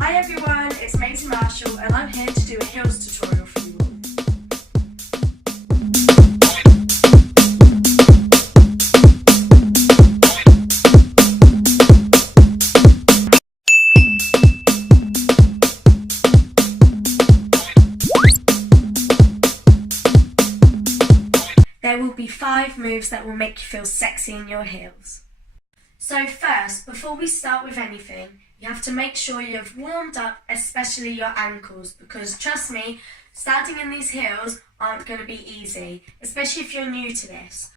Hi everyone, it's Maisie Marshall and I'm here to do a heels tutorial for you all. There will be 5 moves that will make you feel sexy in your heels. So first, before we start with anything, you have to make sure you've warmed up, especially your ankles, because trust me, standing in these heels aren't going to be easy, especially if you're new to this.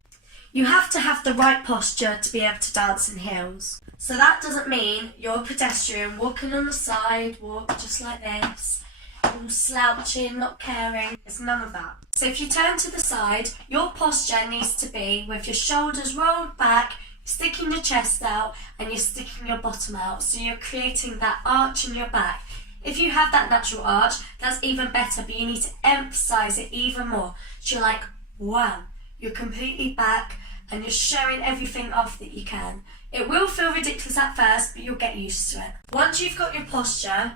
You have to have the right posture to be able to dance in heels. So that doesn't mean you're a pedestrian walking on the sidewalk just like this, all slouching, not caring. It's none of that. So if you turn to the side, your posture needs to be with your shoulders rolled back, sticking your chest out and you're sticking your bottom out, so you're creating that arch in your back. If you have that natural arch, that's even better, but you need to emphasize it even more. So you're like, wow, you're completely back and you're showing everything off that you can. It will feel ridiculous at first, but you'll get used to it. Once you've got your posture,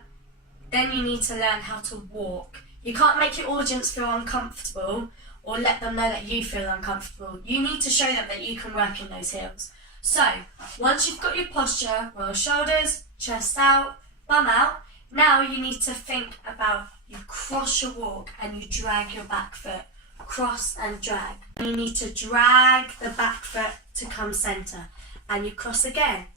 then you need to learn how to walk. You can't make your audience feel uncomfortable or let them know that you feel uncomfortable. You need to show them that you can work in those heels. So, once you've got your posture, roll shoulders, chest out, bum out, now you need to think about you cross your walk and you drag your back foot. Cross and drag. You need to drag the back foot to come centre. And you cross again.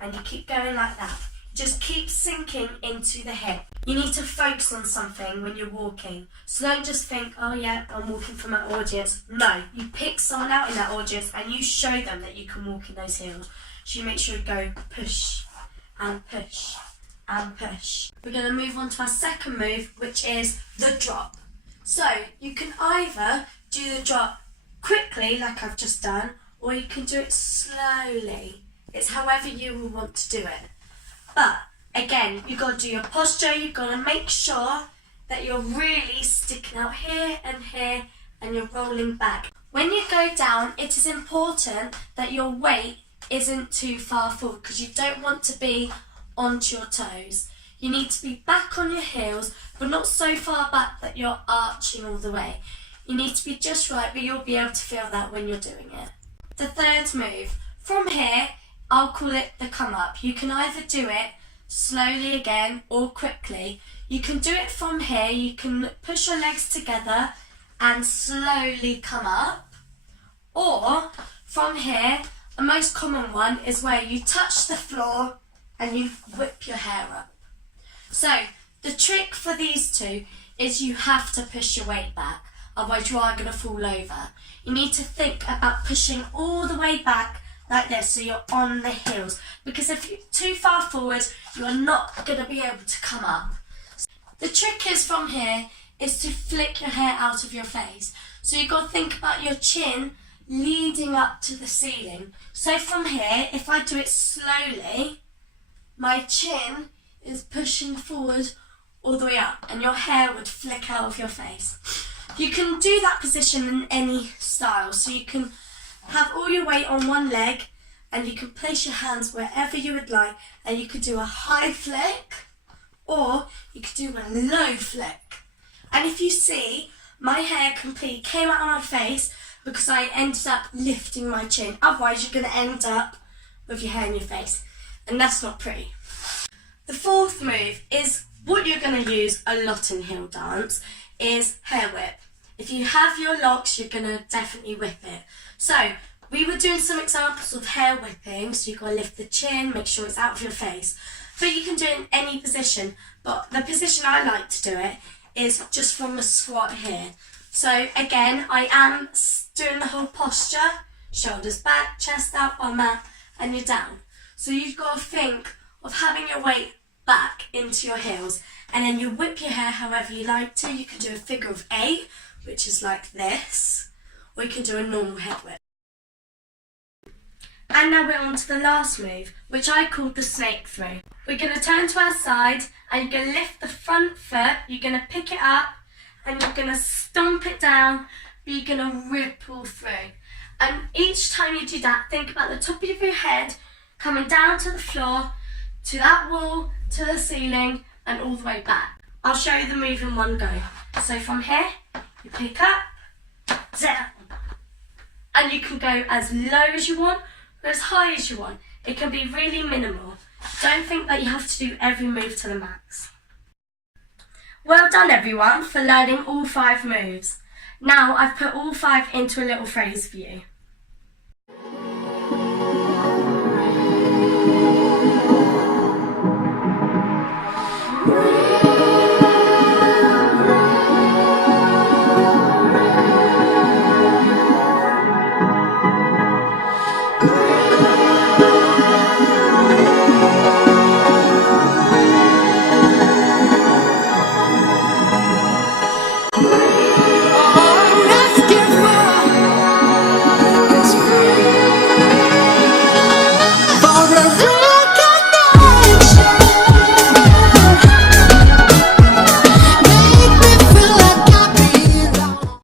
And you keep going like that. Just keep sinking into the hip. You need to focus on something when you're walking. So don't just think, oh yeah, I'm walking for my audience. No, you pick someone out in that audience and you show them that you can walk in those heels. So you make sure you go push and push and push. We're going to move on to our second move, which is the drop. So you can either do the drop quickly, like I've just done, or you can do it slowly. It's however you will want to do it. But again, you've got to do your posture, you've got to make sure that you're really sticking out here and you're rolling back. When you go down, it is important that your weight isn't too far forward because you don't want to be onto your toes. You need to be back on your heels, but not so far back that you're arching all the way. You need to be just right, but you'll be able to feel that when you're doing it. The third move, from here, I'll call it the come up. You can either do it slowly again or quickly. You can do it from here. You can push your legs together and slowly come up. Or from here, a most common one is where you touch the floor and you whip your hair up. So the trick for these two is you have to push your weight back, otherwise you are going to fall over. You need to think about pushing all the way back like this, so you're on the heels, because if you're too far forward, you're not going to be able to come up. The trick is from here is to flick your hair out of your face. So you've got to think about your chin leading up to the ceiling. So from here, if I do it slowly, my chin is pushing forward all the way up and your hair would flick out of your face. You can do that position in any style, so you can have all your weight on one leg and you can place your hands wherever you would like, and you could do a high flick or you could do a low flick. And if you see, my hair completely came out of my face because I ended up lifting my chin. Otherwise you're going to end up with your hair in your face, and that's not pretty. The fourth move is what you're going to use a lot in heel dance is hair whip. If you have your locks, you're going to definitely whip it. So we were doing some examples of hair whipping, so you've got to lift the chin, make sure it's out of your face. But you can do it in any position, but the position I like to do it is just from a squat here. So again, I am doing the whole posture, shoulders back, chest out, bum out, and you're down. So you've got to think of having your weight back into your heels, and then you whip your hair however you like to. You can do a figure of 8, which is like this, or you can do a normal head whip. And now we're on to the last move, which I called the snake through. We're going to turn to our side and you're going to lift the front foot, you're going to pick it up and you're going to stomp it down, but you're going to ripple through. And each time you do that, think about the top of your head coming down to the floor, to that wall, to the ceiling and all the way back. I'll show you the move in one go. So from here, you pick up, down. And you can go as low as you want or as high as you want. It can be really minimal. Don't think that you have to do every move to the max. Well done everyone for learning all 5 moves. Now I've put all 5 into a little phrase for you.